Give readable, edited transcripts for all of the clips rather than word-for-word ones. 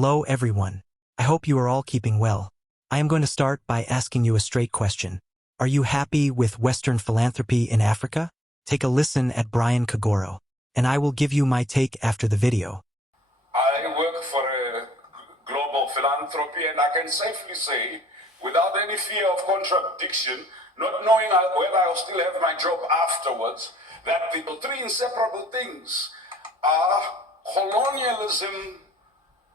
Hello everyone. I hope you are all keeping well. I am going to start by asking you a straight question. Are you happy with Western philanthropy in Africa? Take a listen at Brian Kagoro, and I will give you my take after the video. I work for a global philanthropy, and I can safely say, without any fear of contradiction, not knowing whether I'll still have my job afterwards, that the three inseparable things are colonialism,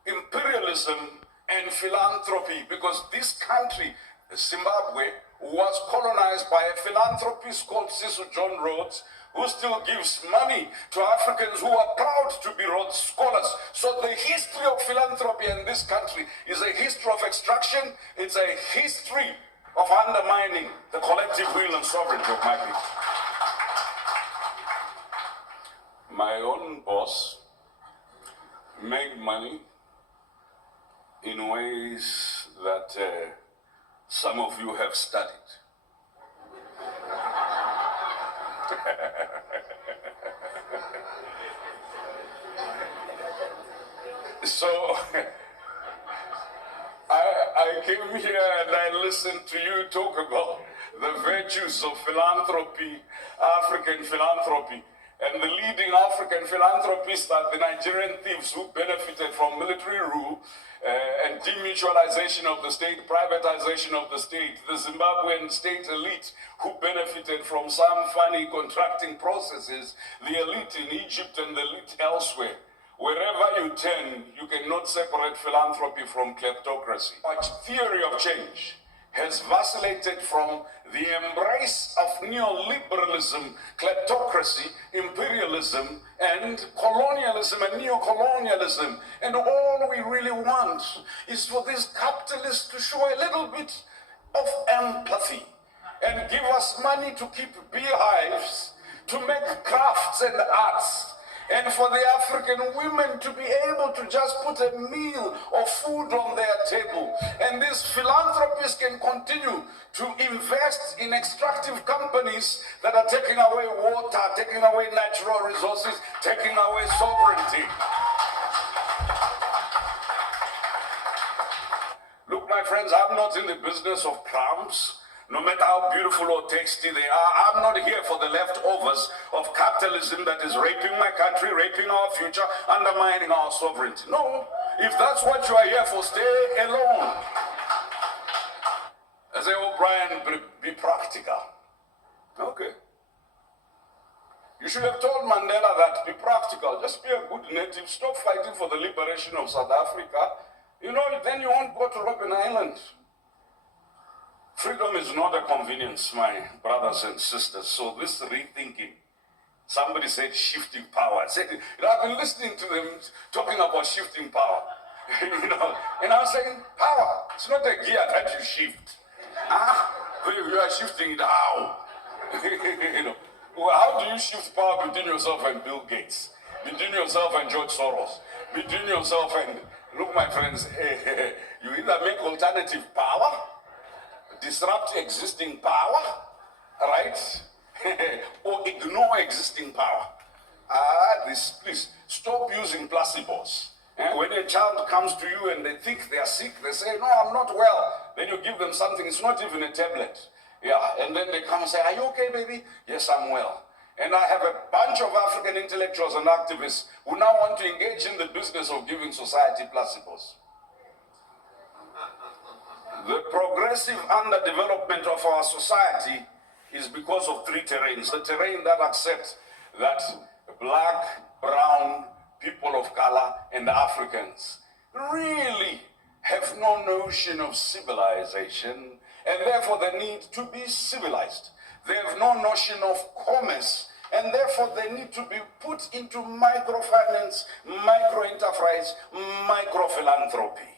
imperialism, and philanthropy, because this country, Zimbabwe, was colonized by a philanthropist called Cecil John Rhodes, who still gives money to Africans who are proud to be Rhodes scholars. So the history of philanthropy in this country is a history of extraction. It's a history of undermining the collective will and sovereignty of my people. My own boss made money in ways that some of you have studied. So I came here and I listened to you talk about the virtues of philanthropy, African philanthropy. And the leading African philanthropists are the Nigerian thieves who benefited from military rule and demutualization of the state, privatization of the state, the Zimbabwean state elite who benefited from some funny contracting processes, the elite in Egypt and the elite elsewhere. Wherever you turn, you cannot separate philanthropy from kleptocracy. Our theory of change has vacillated from the embrace of neoliberalism, kleptocracy, imperialism, and colonialism and neo-colonialism. And all we really want is for these capitalists to show a little bit of empathy and give us money to keep beehives, to make crafts and arts, and for the African women to be able to just put a meal or food on their table. And these philanthropists can continue to invest in extractive companies that are taking away water, taking away natural resources, taking away sovereignty. Look, my friends, I'm not in the business of crumbs. No matter how beautiful or tasty they are, I'm not here for the leftovers of capitalism that is raping my country, raping our future, undermining our sovereignty. No, if that's what you are here for, stay alone. I say, oh, Brian, be practical. Okay. You should have told Mandela that, be practical, just be a good native, stop fighting for the liberation of South Africa. You know, then you won't go to Robben Island. Freedom is not a convenience, my brothers and sisters. So this rethinking, somebody said shifting power. I've been listening to them talking about shifting power, and I was saying, power, it's not a gear that you shift. You are shifting it how? Well, how do you shift power between yourself and Bill Gates? Between yourself and George Soros? Between yourself and, look, my friends, you either make alternative power, disrupt existing power, right? Or ignore existing power. Please, stop using placebos. When a child comes to you and they think they are sick, they say, no, I'm not well. Then you give them something, it's not even a tablet. Yeah, and then they come and say, are you okay, baby? Yes, I'm well. And I have a bunch of African intellectuals and activists who now want to engage in the business of giving society placebos. The progressive underdevelopment of our society is because of three terrains. The terrain that accepts that black, brown, people of color, and Africans really have no notion of civilization, and therefore they need to be civilized. They have no notion of commerce, and therefore they need to be put into microfinance, micro-enterprise, micro-philanthropy.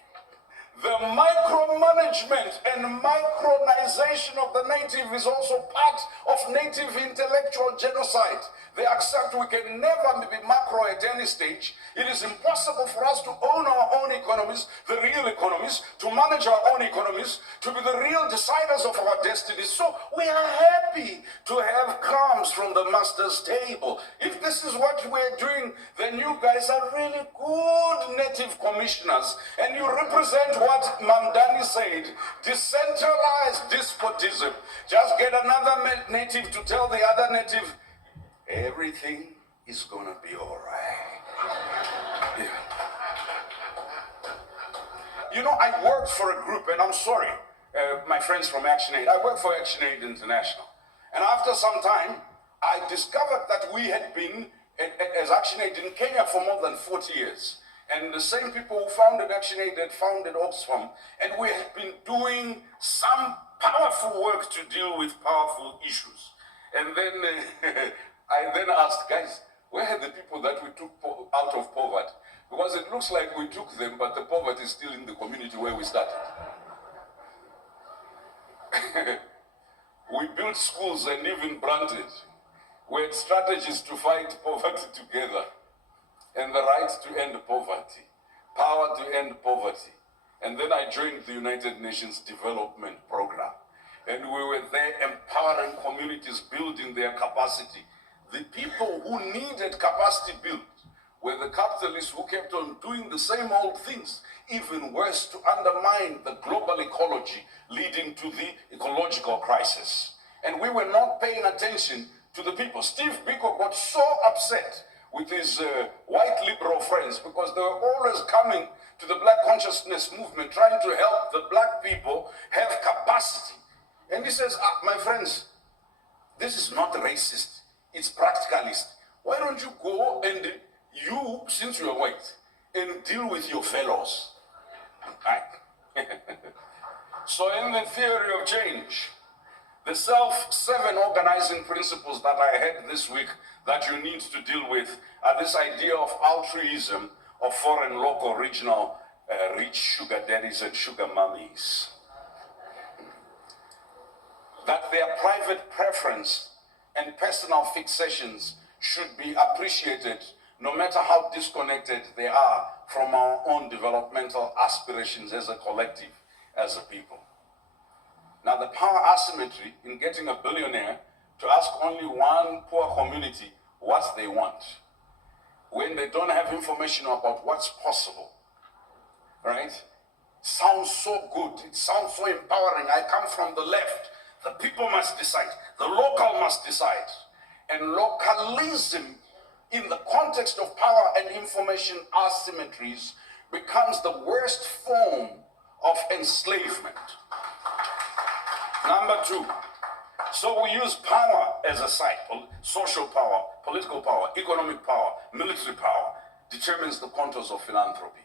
The micromanagement and micronization of the native is also part of native intellectual genocide. They accept we can never be macro at any stage. It is impossible for us to own our own economies, the real economies, to manage our own economies, to be the real deciders of our destinies. So we are happy happy to have crumbs from the master's table. If this is what we're doing, then you guys are really good native commissioners, and you represent what Mamdani said, decentralized despotism. Just get another native to tell the other native, everything is gonna be all right. Yeah. You know, I worked for a group, and I'm sorry, my friends from ActionAid, I worked for ActionAid International. And after some time, I discovered that we had been, as ActionAid in Kenya for more than 40 years. And the same people who founded ActionAid had founded Oxfam. And we had been doing some powerful work to deal with powerful issues. And then I then asked, guys, where are the people that we took out of poverty? Because it looks like we took them, but the poverty is still in the community where we started. We built schools and even branded. We had strategies to fight poverty together, and the right to end poverty, power to end poverty. And then I joined the United Nations Development Program. And we were there empowering communities, building their capacity. The people who needed capacity built were the capitalists who kept on doing the same old things, even worse, to undermine the global ecology, leading to the ecological crisis. And we were not paying attention to the people. Steve Biko got so upset with his white liberal friends because they were always coming to the black consciousness movement, trying to help the black people have capacity. And he says, my friends, this is not racist, it's practicalist. Why don't you go and you, since you're white, and deal with your fellows? Right? So in the theory of change, the seven organizing principles that I had this week that you need to deal with are this idea of altruism, of foreign, local, regional, rich sugar daddies and sugar mummies. That their private preference and personal fixations should be appreciated no matter how disconnected they are from our own developmental aspirations as a collective, as a people. Now, the power asymmetry in getting a billionaire to ask only one poor community what they want, when they don't have information about what's possible, right? Sounds so good, it sounds so empowering. I come from the left. The people must decide, the local must decide. And localism in the context of power and information asymmetries becomes the worst form of enslavement. Number two, so we use power as a site, social power, political power, economic power, military power, determines the contours of philanthropy.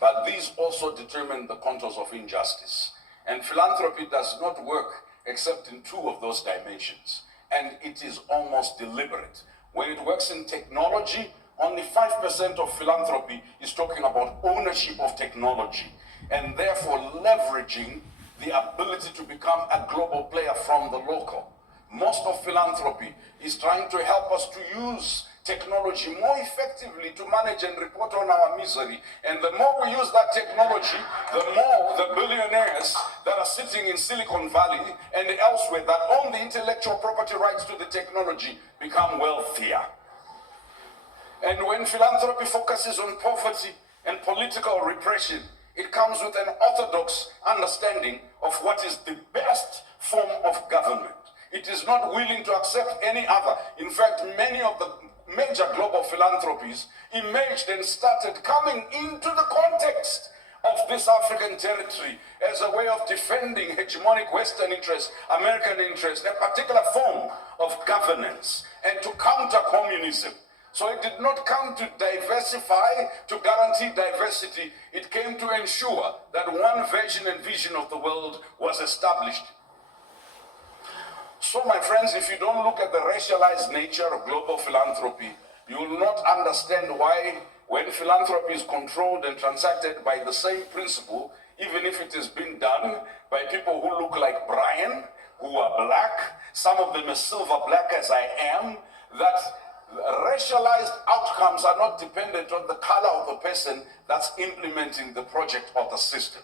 But these also determine the contours of injustice. And philanthropy does not work except in two of those dimensions. And it is almost deliberate. When it works in technology, only 5% of philanthropy is talking about ownership of technology, and therefore leveraging the ability to become a global player from the local. Most of philanthropy is trying to help us to use technology more effectively to manage and report on our misery. And the more we use that technology, the more the billionaires that are sitting in Silicon Valley and elsewhere that own the intellectual property rights to the technology become wealthier. And when philanthropy focuses on poverty and political repression, it comes with an orthodox understanding of what is the best form of government. It is not willing to accept any other. In fact, many of the major global philanthropies emerged and started coming into the context of this African territory as a way of defending hegemonic Western interests, American interests, a particular form of governance, and to counter communism. So it did not come to diversify, to guarantee diversity. It came to ensure that one version and vision of the world was established. So, my friends, if you don't look at the racialized nature of global philanthropy, you will not understand why, when philanthropy is controlled and transacted by the same principle, even if it is being done by people who look like Brian, who are black, some of them as silver black as I am, that racialized outcomes are not dependent on the color of the person that's implementing the project or the system.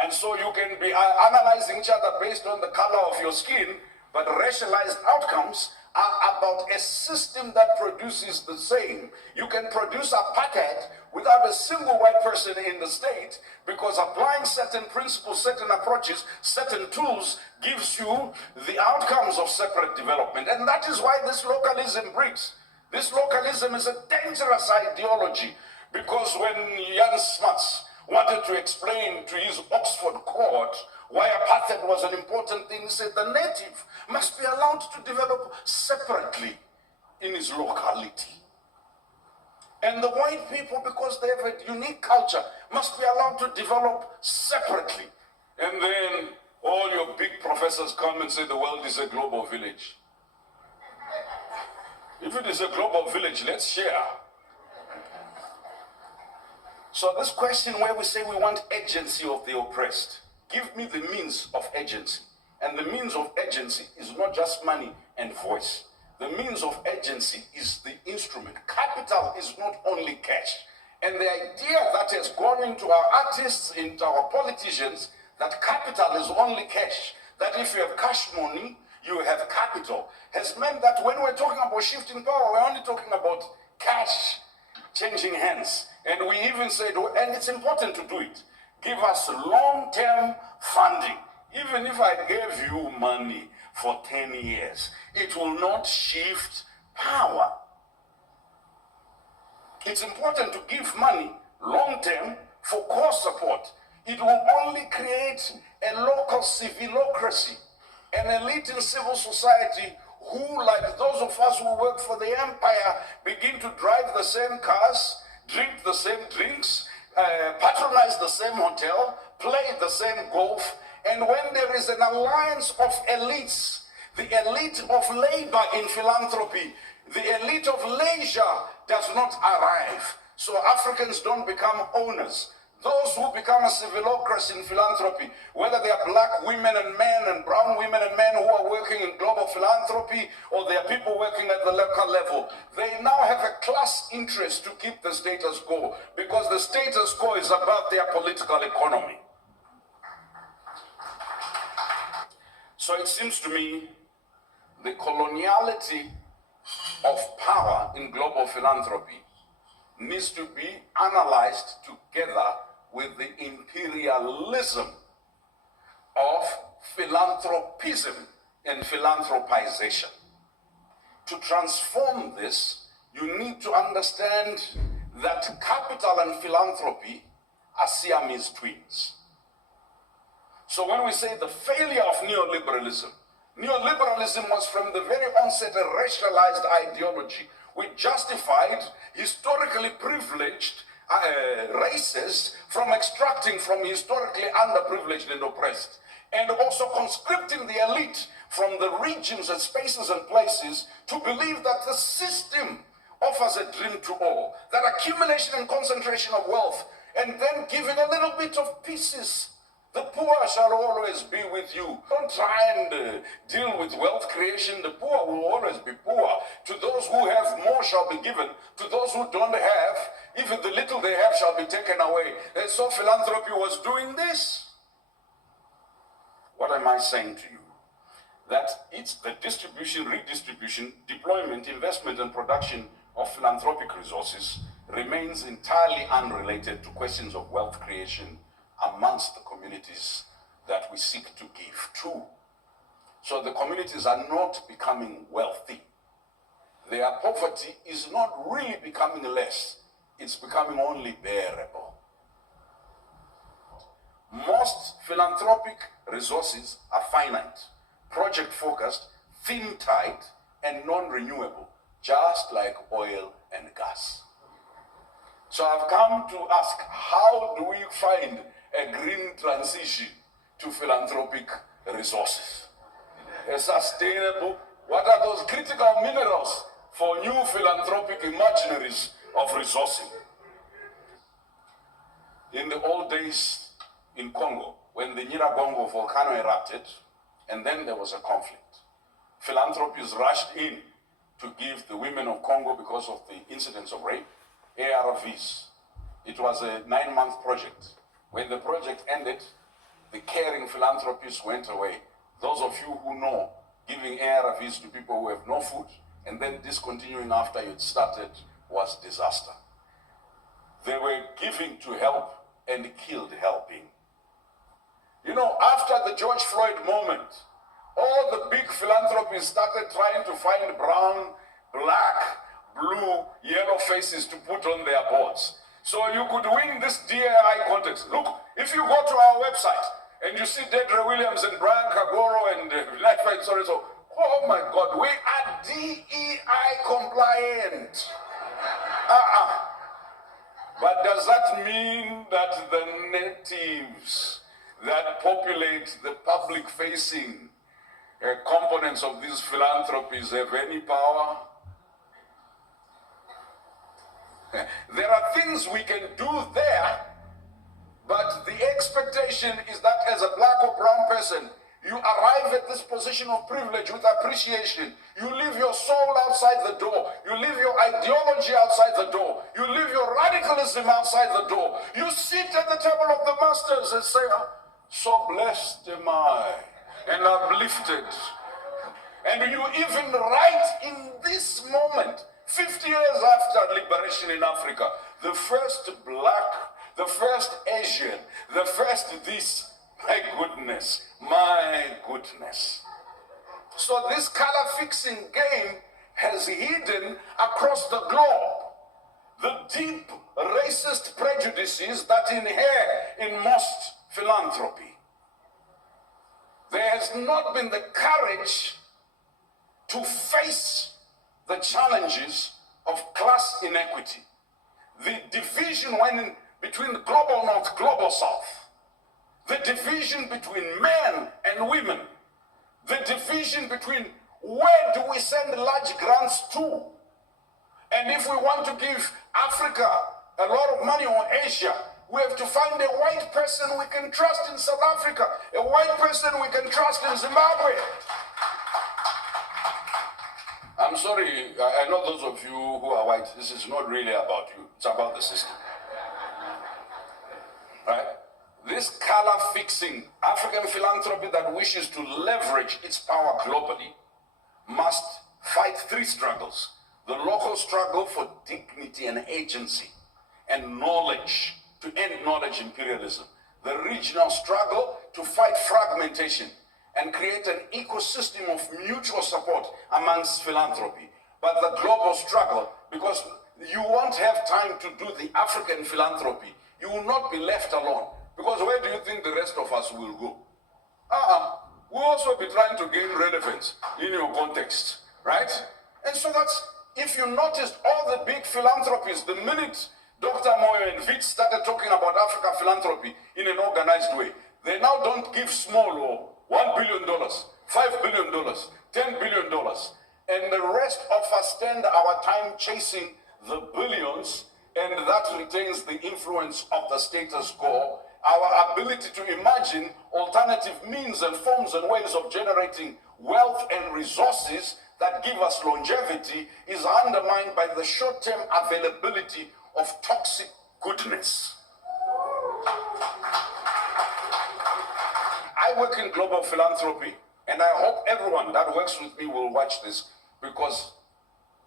And so you can be analyzing each other based on the color of your skin, But racialized outcomes are about a system that produces the same. You can produce apartheid without a single white person in the state, because applying certain principles, certain approaches, certain tools gives you the outcomes of separate development. And that is why this localism breeds. This localism is a dangerous ideology, because when Jan Smuts wanted to explain to his Oxford court why apartheid was an important thing, he said the native must be allowed to develop separately in his locality. And the white people, because they have a unique culture, must be allowed to develop separately. And then all your big professors come and say the world is a global village. If it is a global village, let's share. So this question where we say we want agency of the oppressed, give me the means of agency. And the means of agency is not just money and voice. The means of agency is the instrument. Capital is not only cash. And the idea that has gone into our artists, into our politicians, that capital is only cash, that if you have cash money, you have capital, has meant that when we're talking about shifting power, we're only talking about cash changing hands. And we even said, and it's important to do it, give us long-term funding. Even if I gave you money for 10 years, it will not shift power. It's important to give money long-term for core support. It will only create a local civilocracy, an elite in civil society who, like those of us who work for the empire, begin to drive the same cars, drink the same drinks, patronize the same hotel, play the same golf. And when there is an alliance of elites, the elite of labor in philanthropy, the elite of leisure does not arrive. So Africans don't become owners. Those who become a civilocracy in philanthropy, whether they are black women and men and brown women and men who are working in global philanthropy, or they are people working at the local level, they now have a class interest to keep the status quo, because the status quo is about their political economy. So it seems to me the coloniality of power in global philanthropy needs to be analyzed together with the imperialism of philanthropism and philanthropization. To transform this, you need to understand that capital and philanthropy are Siamese twins. So when we say the failure of neoliberalism, neoliberalism was from the very onset a racialized ideology which justified historically privileged races from extracting from historically underprivileged and oppressed, and also conscripting the elite from the regions and spaces and places to believe that the system offers a dream to all, that accumulation and concentration of wealth, and then giving a little bit of pieces. The poor shall always be with you. Don't try and deal with wealth creation. The poor will always be poor. To those who have more shall be given. To those who don't have, even the little they have shall be taken away. And so philanthropy was doing this. What am I saying to you? That it's the distribution, redistribution, deployment, investment, and production of philanthropic resources remains entirely unrelated to questions of wealth creation amongst the communities that we seek to give to. So the communities are not becoming wealthy. Their poverty is not really becoming less. It's becoming only bearable. Most philanthropic resources are finite, project-focused, thin-tight, and non-renewable, just like oil and gas. So I've come to ask, how do we find a green transition to philanthropic resources? A sustainable, what are those critical minerals for new philanthropic imaginaries of resourcing? In the old days in Congo, when the Nyiragongo volcano erupted, and then there was a conflict, philanthropists rushed in to give the women of Congo, because of the incidents of rape, ARVs. It was a 9-month project. When the project ended, the caring philanthropists went away. Those of you who know, giving ARVs to people who have no food, and then discontinuing after you'd started was disaster. They were giving to help and killed helping. You know, after the George Floyd moment, all the big philanthropies started trying to find brown, black, blue, yellow faces to put on their boards. So you could win this DAI contest. Look, if you go to our website and you see Deidre Williams and Brian Kagoro and so, oh my God, we are DEI compliant. But does that mean that the natives that populate the public-facing components of these philanthropies have any power? There are things we can do there, but the expectation is that as a black or brown person, you arrive at this position of privilege with appreciation. You leave your soul outside the door. You leave your ideology outside the door. You leave your radicalism outside the door. You sit at the table of the masters and say, so blessed am I and uplifted. And you even write in this moment, 50 years after liberation in Africa, the first black, the first Asian, the first this. My goodness, my goodness. So this color fixing game has hidden across the globe the deep racist prejudices that inhere in most philanthropy. There has not been the courage to face the challenges of class inequity, the division between global north, global south, the division between men and women, the division between where do we send large grants to, and if we want to give Africa a lot of money or Asia, we have to find a white person we can trust in South Africa, a white person we can trust in Zimbabwe. I'm sorry, I know those of you who are white, this is not really about you, it's about the system. Right? This color-fixing African philanthropy that wishes to leverage its power globally must fight three struggles. The local struggle for dignity and agency and knowledge, to end knowledge imperialism. The regional struggle to fight fragmentation and create an ecosystem of mutual support amongst philanthropy. But the global struggle, because you won't have time to do the African philanthropy, you will not be left alone. Because where do you think the rest of us will go? We'll also be trying to gain relevance in your context, right? And so that's, if you noticed all the big philanthropies, the minute Dr. Moyo and Vit started talking about African philanthropy in an organized way, they now don't give small or $1 billion, $5 billion, $10 billion. And the rest of us spend our time chasing the billions, and that retains the influence of the status quo. Our ability to imagine alternative means and forms and ways of generating wealth and resources that give us longevity is undermined by the short-term availability of toxic goodness. I work in global philanthropy, and I hope everyone that works with me will watch this, because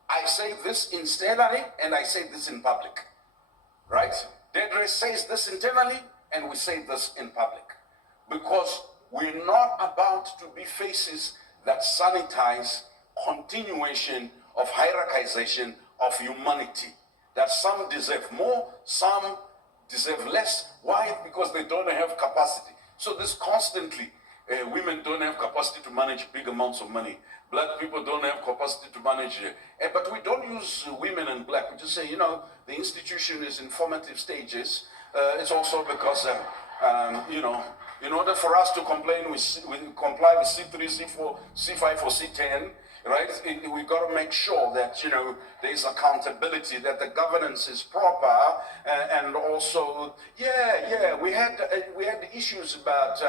I say this internally and I say this in public, right? Deidre says this internally and we say this in public, because we're not about to be faces that sanitize continuation of hierarchization of humanity, that some deserve more, some deserve less. Why? Because they don't have capacity. So this constantly, women don't have capacity to manage big amounts of money. Black people don't have capacity to manage, but we don't use women and black. We just say, you know, the institution is in formative stages. It's also because, you know, in order for us to comply with C3, C4, C5, or C10, right, we got to make sure that, you know, there's accountability, that the governance is proper, and also, we had issues about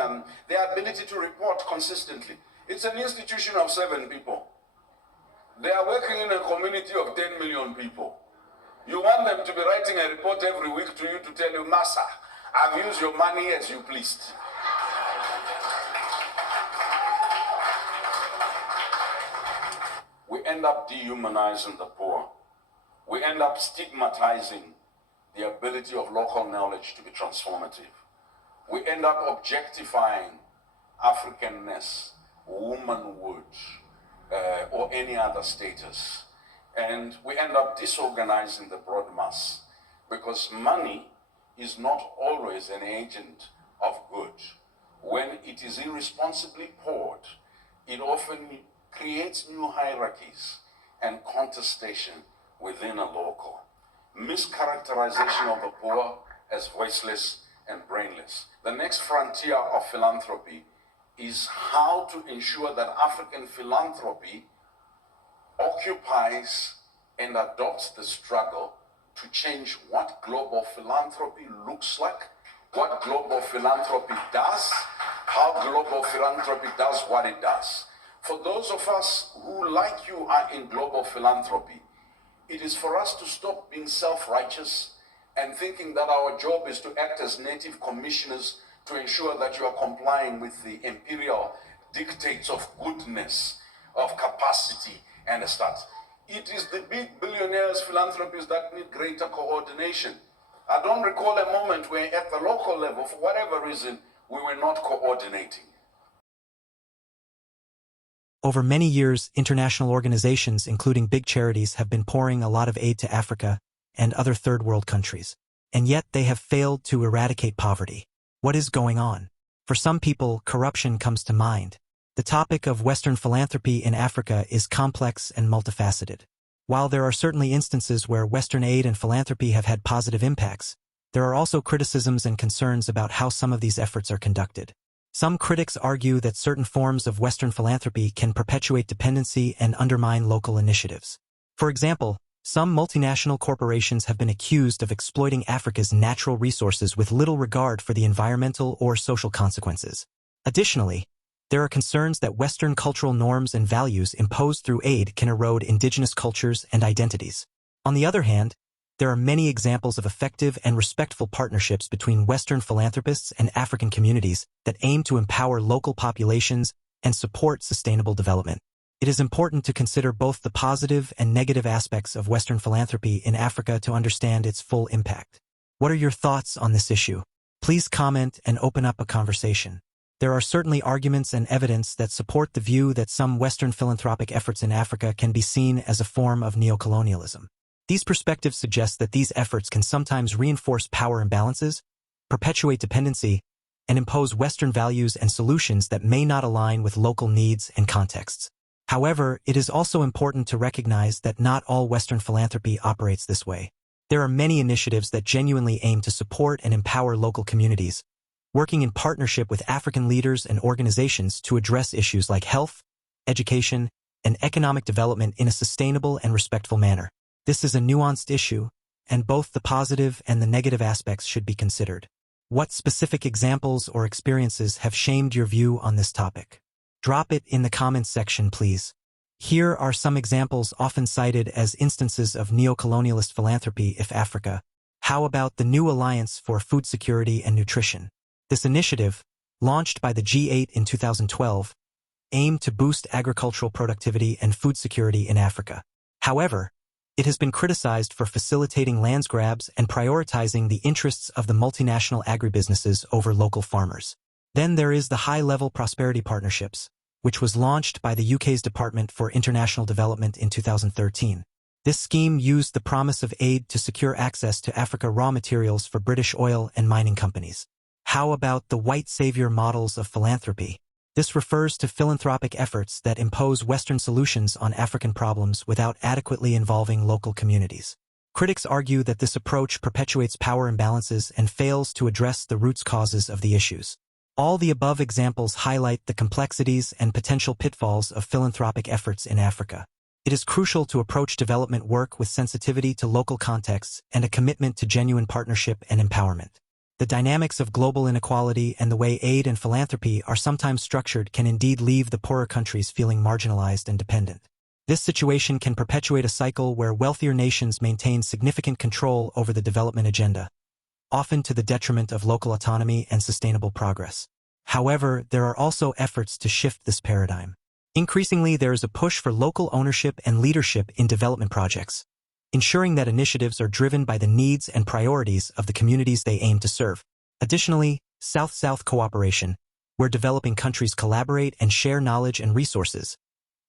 their ability to report consistently. It's an institution of 7 people. They are working in a community of 10 million people. You want them to be writing a report every week to you to tell you, Massa, I've used your money as you pleased. end up dehumanizing the poor. We end up stigmatizing the ability of local knowledge to be transformative. We end up objectifying Africanness, womanhood, or any other status. And we end up disorganizing the broad mass because money is not always an agent of good. When it is irresponsibly poured, it often creates new hierarchies and contestation within a local. Mischaracterization of the poor as voiceless and brainless. The next frontier of philanthropy is how to ensure that African philanthropy occupies and adopts the struggle to change what global philanthropy looks like, what global philanthropy does, how global philanthropy does what it does. For those of us who, like you, are in global philanthropy, it is for us to stop being self-righteous and thinking that our job is to act as native commissioners to ensure that you are complying with the imperial dictates of goodness, of capacity, and a start. It is the big billionaires, philanthropists that need greater coordination. I don't recall a moment where at the local level, for whatever reason, we were not coordinating. Over many years, international organizations, including big charities, have been pouring a lot of aid to Africa and other third world countries. And yet they have failed to eradicate poverty. What is going on? For some people, corruption comes to mind. The topic of Western philanthropy in Africa is complex and multifaceted. While there are certainly instances where Western aid and philanthropy have had positive impacts, there are also criticisms and concerns about how some of these efforts are conducted. Some critics argue that certain forms of Western philanthropy can perpetuate dependency and undermine local initiatives. For example, some multinational corporations have been accused of exploiting Africa's natural resources with little regard for the environmental or social consequences. Additionally, there are concerns that Western cultural norms and values imposed through aid can erode indigenous cultures and identities. On the other hand, there are many examples of effective and respectful partnerships between Western philanthropists and African communities that aim to empower local populations and support sustainable development. It is important to consider both the positive and negative aspects of Western philanthropy in Africa to understand its full impact. What are your thoughts on this issue? Please comment and open up a conversation. There are certainly arguments and evidence that support the view that some Western philanthropic efforts in Africa can be seen as a form of neocolonialism. These perspectives suggest that these efforts can sometimes reinforce power imbalances, perpetuate dependency, and impose Western values and solutions that may not align with local needs and contexts. However, it is also important to recognize that not all Western philanthropy operates this way. There are many initiatives that genuinely aim to support and empower local communities, working in partnership with African leaders and organizations to address issues like health, education, and economic development in a sustainable and respectful manner. This is a nuanced issue, and both the positive and the negative aspects should be considered. What specific examples or experiences have shaped your view on this topic? Drop it in the comments section, please. Here are some examples often cited as instances of neocolonialist philanthropy in Africa. How about the New Alliance for Food Security and Nutrition? This initiative, launched by the G8 in 2012, aimed to boost agricultural productivity and food security in Africa. However, it has been criticized for facilitating land grabs and prioritizing the interests of the multinational agribusinesses over local farmers. Then there is the High-Level Prosperity Partnerships, which was launched by the UK's Department for International Development in 2013. This scheme used the promise of aid to secure access to Africa raw materials for British oil and mining companies. How about the white savior models of philanthropy? This refers to philanthropic efforts that impose Western solutions on African problems without adequately involving local communities. Critics argue that this approach perpetuates power imbalances and fails to address the root causes of the issues. All the above examples highlight the complexities and potential pitfalls of philanthropic efforts in Africa. It is crucial to approach development work with sensitivity to local contexts and a commitment to genuine partnership and empowerment. The dynamics of global inequality and the way aid and philanthropy are sometimes structured can indeed leave the poorer countries feeling marginalized and dependent. This situation can perpetuate a cycle where wealthier nations maintain significant control over the development agenda, often to the detriment of local autonomy and sustainable progress. However, there are also efforts to shift this paradigm. Increasingly, there is a push for local ownership and leadership in development projects, ensuring that initiatives are driven by the needs and priorities of the communities they aim to serve. Additionally, South-South cooperation, where developing countries collaborate and share knowledge and resources,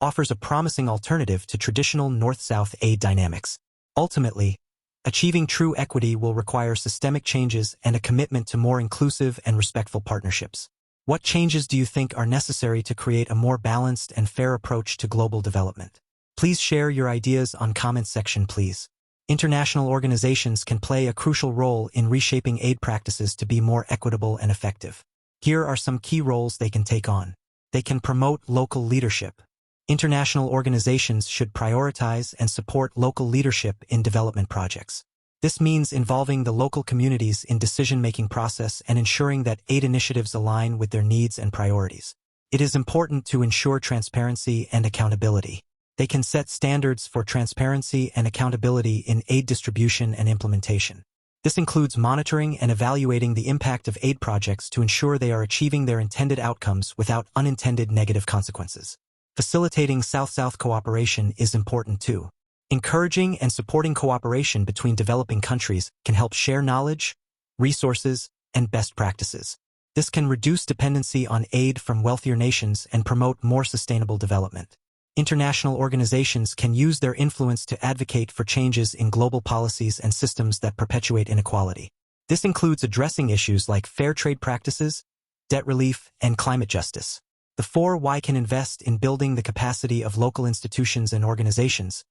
offers a promising alternative to traditional North-South aid dynamics. Ultimately, achieving true equity will require systemic changes and a commitment to more inclusive and respectful partnerships. What changes do you think are necessary to create a more balanced and fair approach to global development? Please share your ideas on comment section, please. International organizations can play a crucial role in reshaping aid practices to be more equitable and effective. Here are some key roles they can take on. They can promote local leadership. International organizations should prioritize and support local leadership in development projects. This means involving the local communities in decision-making process and ensuring that aid initiatives align with their needs and priorities. It is important to ensure transparency and accountability. They can set standards for transparency and accountability in aid distribution and implementation. This includes monitoring and evaluating the impact of aid projects to ensure they are achieving their intended outcomes without unintended negative consequences. Facilitating South-South cooperation is important too. Encouraging and supporting cooperation between developing countries can help share knowledge, resources, and best practices. This can reduce dependency on aid from wealthier nations and promote more sustainable development. International organizations can use their influence to advocate for changes in global policies and systems that perpetuate inequality. This includes addressing issues like fair trade practices, debt relief, and climate justice. The 4Y can invest in building the capacity of local institutions and organizations,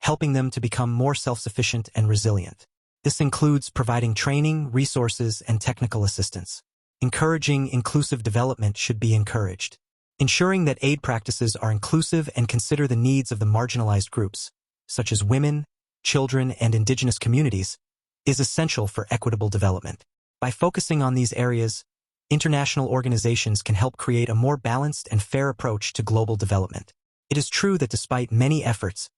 helping them to become more self-sufficient and resilient. This includes providing training, resources, and technical assistance. Encouraging inclusive development should be encouraged. Ensuring that aid practices are inclusive and consider the needs of the marginalized groups, such as women, children, and indigenous communities, is essential for equitable development. By focusing on these areas, international organizations can help create a more balanced and fair approach to global development. It is true that despite many efforts,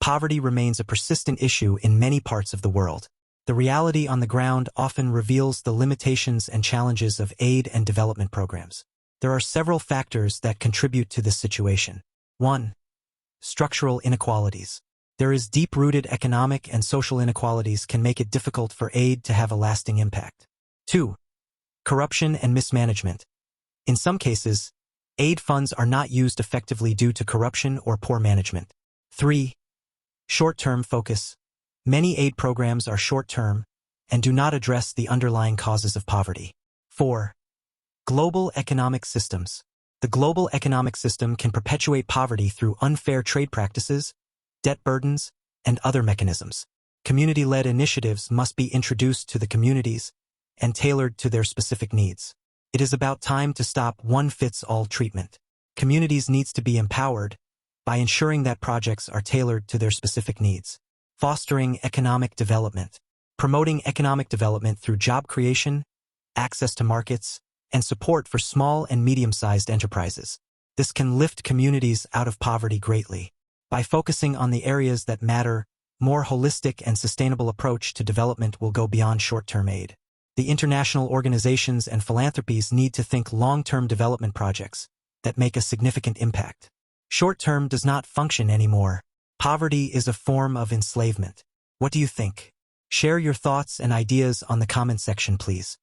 poverty remains a persistent issue in many parts of the world. The reality on the ground often reveals the limitations and challenges of aid and development programs. There are several factors that contribute to this situation. 1. Structural inequalities. There is deep-rooted economic and social inequalities can make it difficult for aid to have a lasting impact. 2. Corruption and mismanagement. In some cases, aid funds are not used effectively due to corruption or poor management. 3. Short-term focus. Many aid programs are short-term and do not address the underlying causes of poverty. 4. Global economic systems. The global economic system can perpetuate poverty through unfair trade practices, debt burdens, and other mechanisms. Community-led initiatives must be introduced to the communities and tailored to their specific needs. It is about time to stop one-fits-all treatment. Communities need to be empowered by ensuring that projects are tailored to their specific needs. Fostering economic development. Promoting economic development through job creation, access to markets, and support for small and medium-sized enterprises. This can lift communities out of poverty greatly. By focusing on the areas that matter, more holistic and sustainable approach to development will go beyond short-term aid. The international organizations and philanthropies need to think long-term development projects that make a significant impact. Short-term does not function anymore. Poverty is a form of enslavement. What do you think? Share your thoughts and ideas on the comment section, please.